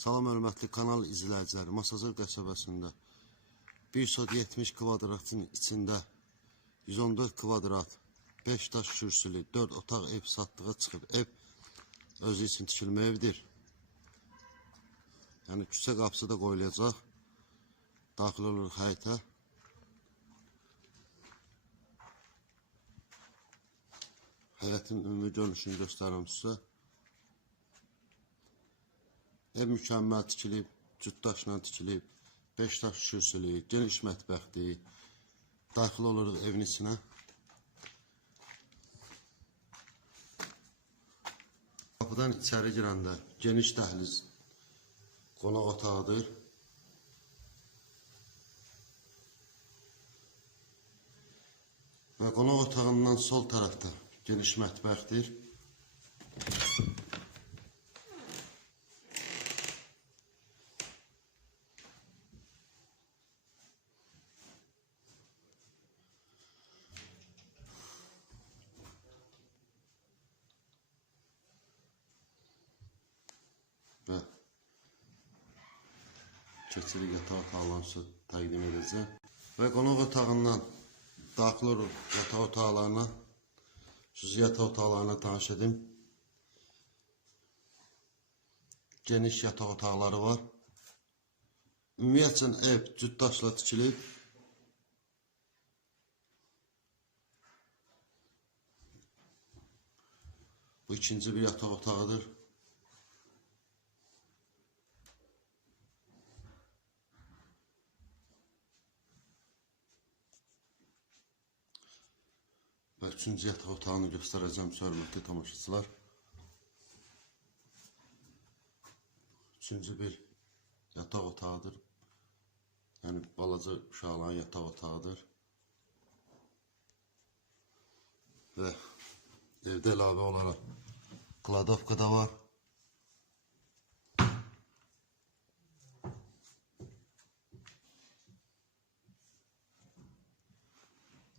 Salam hörmətli kanal izləyiciləri. Masazır qəsəbəsində 1 sot 70 kvadratın içində 114 kvadrat 5 daş kürsülü 4 otaq ev satdığa çıxıb. Ev özü üçün tikilmə evdir. Yəni küçə qapısı da qoyulacaq. Daxil olur həyətə. Həyətin ümumi görünüşünü göstərirəm sizə. Ev mükəmməl tikilib, cüt daşla tikilib, 5 daş kürsülü, geniş mətbəxli. Daxil oluruq evin içinə. Qapıdan içəri girəndə geniş dəhliz qonaq otağıdır. Və qonaq otağından sol tərəfdə geniş mətbəxdir. Və keçirik yataq otaqlarını sizə təqdim edəcəm. Və qonaq otağından daxil oluruq yataq otaqlarına. Sizi yataq otaqlarına tanış edim. Geniş yataq otaqları var. Ümumiyyətcə ev cütdaşla tikilib. Bu ikinci bir yataq otağıdır. Və üçüncü yataq otağını göstərəcəm hörmətli tamaşaçılar. Üçüncü bir yataq otağıdır. Yəni balaca uşaqların yataq otağıdır. Və evdə əlavə olaraq kladovka da var.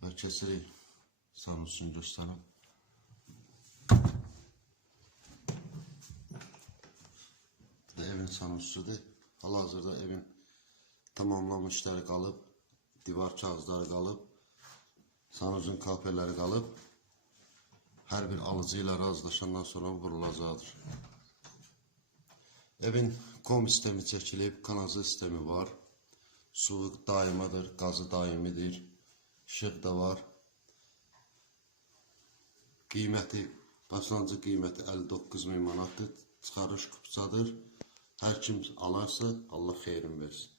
Və kəsirik sarısını göstərim. Bu da evin sanusudur. Hal-hazırda evin tamamlanmış işləri divar kağızları qalıb, sanuzun kapelləri qalıb. Hər bir alıcı ilə razılaşandan sonra vurulacaqdır. Evin kom sistemi çəkilib, kanalizasiya sistemi var. Suyu daimadır, qazı daimidir, işıq da var. Qiyməti, başlanıcı qiyməti 59 min manatdır. Çıxarış kupçadır. Hər kim alarsa Allah xeyrin versin.